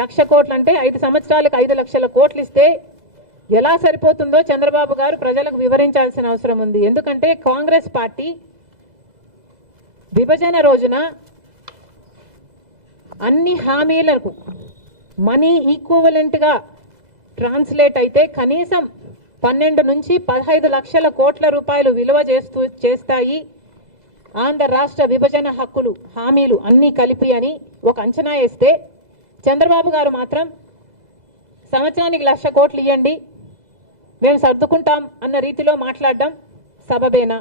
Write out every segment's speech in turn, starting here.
1,00,000 కోట్లు అంటే 5 సంవత్సరాలకు 5 లక్షల కోట్లు ఇస్తే ఎలా సరిపోతుందో చంద్రబాబు గారు ప్రజలకు వివరించాల్సిన అవసరం ఉంది. ఎందుకంటే కాంగ్రెస్ పార్టీ విభజన రోజున అన్ని హామీలకు మనీ ఈక్వివలెంట్ గా ట్రాన్స్లేట్ అయితే కనీసం 12 నుంచి 15 లక్షల కోట్ల రూపాయలు విలువ చేస్తాయి ఆంధ్ర రాష్ట్ర విభజన హక్కులు హామీలు అన్నీ కలిపి అని ఒక అంచనా వేస్తే చంద్రబాబు గారు మాత్రం సంవత్సరానికి 1,00,000 కోట్లు ఇవ్వండి మేము సర్దుకుంటాం అన్న రీతిలో మాట్లాడడం సబబేనా?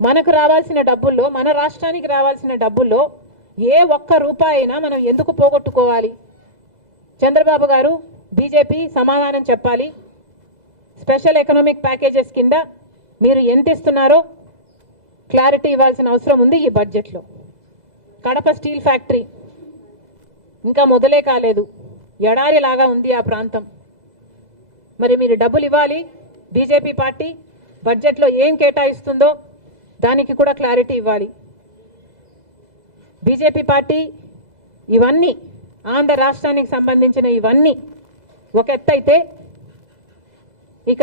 మనకు రావాల్సిన డబ్బుల్లో, మన రాష్ట్రానికి రావాల్సిన డబ్బుల్లో ఏ ఒక్క రూపాయి అయినా మనం ఎందుకు పోగొట్టుకోవాలి? చంద్రబాబు గారు, బీజేపీ సమాధానం చెప్పాలి. స్పెషల్ ఎకనామిక్ ప్యాకేజెస్ కింద మీరు ఎంత ఇస్తున్నారో క్లారిటీ ఇవ్వాల్సిన అవసరం ఉంది ఈ బడ్జెట్లో. కడప స్టీల్ ఫ్యాక్టరీ ఇంకా మొదలే కాలేదు, ఎడారిలాగా ఉంది ఆ ప్రాంతం. మరి మీరు డబ్బులు ఇవ్వాలి. బీజేపీ పార్టీ బడ్జెట్లో ఏం కేటాయిస్తుందో దానికి కూడా క్లారిటీ ఇవ్వాలి. బీజేపీ పార్టీ ఇవన్నీ ఆంధ్ర రాష్ట్రానికి సంబంధించిన ఇవన్నీ ఒక ఎత్తైతే, ఇక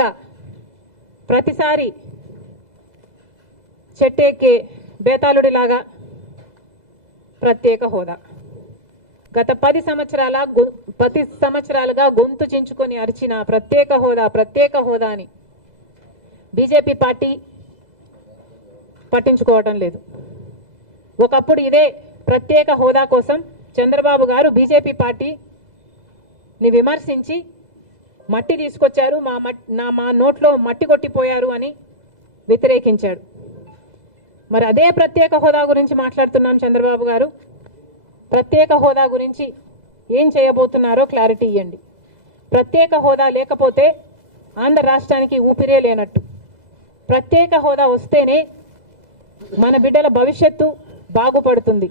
ప్రతిసారి చెట్టేకే బేతాళుడిలాగా ప్రత్యేక హోదా గత 10 సంవత్సరాలుగా గొంతు చించుకొని అరిచిన ప్రత్యేక హోదా అని బీజేపీ పార్టీ పట్టించుకోవటం లేదు. ఒకప్పుడు ఇదే ప్రత్యేక హోదా కోసం చంద్రబాబు గారు బీజేపీ పార్టీని విమర్శించి మట్టి తీసుకొచ్చారు, మా నోట్లో మట్టి కొట్టిపోయారు అని వ్యతిరేకించాడు. మరి అదే ప్రత్యేక హోదా గురించి మాట్లాడుతున్నాం. చంద్రబాబు గారు ప్రత్యేక హోదా గురించి ఏం చేయబోతున్నారో క్లారిటీ ఇవ్వండి. ప్రత్యేక హోదా లేకపోతే ఆంధ్ర రాష్ట్రానికి ఊపిరే లేనట్టు. ప్రత్యేక హోదా వస్తేనే మన బిడ్డల భవిష్యత్తు బాగుపడుతుంది.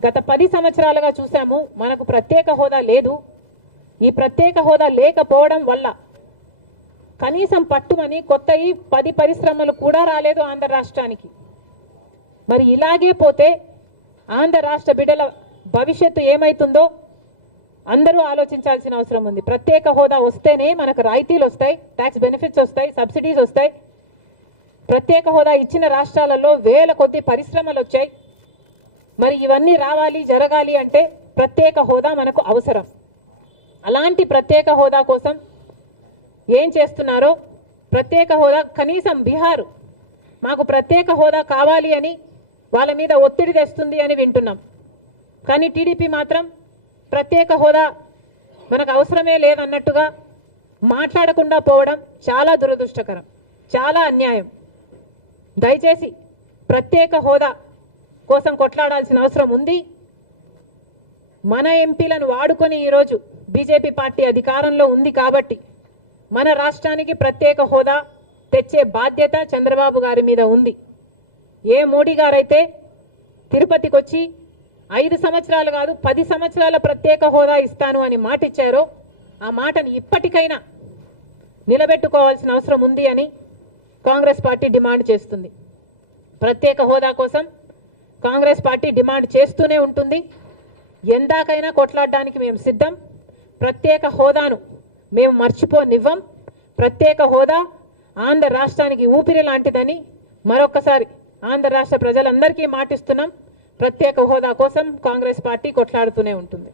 గత 10 సంవత్సరాలుగా చూసాము, మనకు ప్రత్యేక హోదా లేదు. ఈ ప్రత్యేక హోదా లేకపోవడం వల్ల కనీసం పట్టుమని కొత్త 10 పరిశ్రమలు కూడా రాలేదు ఆంధ్ర రాష్ట్రానికి. మరి ఇలాగే పోతే ఆంధ్ర రాష్ట్ర బిడ్డల భవిష్యత్తు ఏమైతుందో అందరూ ఆలోచించాల్సిన అవసరం ఉంది. ప్రత్యేక హోదా వస్తేనే మనకు రాయితీలు వస్తాయి, ట్యాక్స్ బెనిఫిట్స్ వస్తాయి, సబ్సిడీస్ వస్తాయి. ప్రత్యేక హోదా ఇచ్చిన రాష్ట్రాలలో వేల కొద్ది పరిశ్రమలు వచ్చాయి. మరి ఇవన్నీ రావాలి, జరగాలి అంటే ప్రత్యేక హోదా మనకు అవసరం. అలాంటి ప్రత్యేక హోదా కోసం ఏం చేస్తున్నారో, ప్రత్యేక హోదా కనీసం బీహార్ మాకు ప్రత్యేక హోదా కావాలి అని వాళ్ళ మీద ఒత్తిడి తెస్తుంది అని వింటున్నాం. కానీ టీడీపీ మాత్రం ప్రత్యేక హోదా మనకు అవసరమే లేదన్నట్టుగా మాట్లాడకుండా పోవడం చాలా దురదృష్టకరం, చాలా అన్యాయం. దయచేసి ప్రత్యేక హోదా కోసం కొట్లాడాల్సిన అవసరం ఉంది. మన ఎంపీలను వాడుకొని ఈరోజు బీజేపీ పార్టీ అధికారంలో ఉంది కాబట్టి మన రాష్ట్రానికి ప్రత్యేక హోదా తెచ్చే బాధ్యత చంద్రబాబు గారి మీద ఉంది. ఏ మోడీ గారైతే తిరుపతికి వచ్చి 5 సంవత్సరాలు కాదు 10 సంవత్సరాల ప్రత్యేక హోదా ఇస్తాను అని మాట ఇచ్చారో ఆ మాటను ఇప్పటికైనా నిలబెట్టుకోవాల్సిన అవసరం ఉంది అని కాంగ్రెస్ పార్టీ డిమాండ్ చేస్తుంది. ప్రత్యేక హోదా కోసం కాంగ్రెస్ పార్టీ డిమాండ్ చేస్తూనే ఉంటుంది. ఎందాకైనా కొట్లాడడానికి మేము సిద్ధం. ప్రత్యేక హోదాను మేము మర్చిపోనివ్వం. ప్రత్యేక హోదా ఆంధ్ర రాష్ట్రానికి ఊపిరి లాంటిదని మరొకసారి ఆంధ్ర రాష్ట్ర ప్రజలందరికీ మాటిస్తున్నాం. ప్రత్యేక హోదా కోసం కాంగ్రెస్ పార్టీ కొట్లాడుతూనే ఉంటుంది.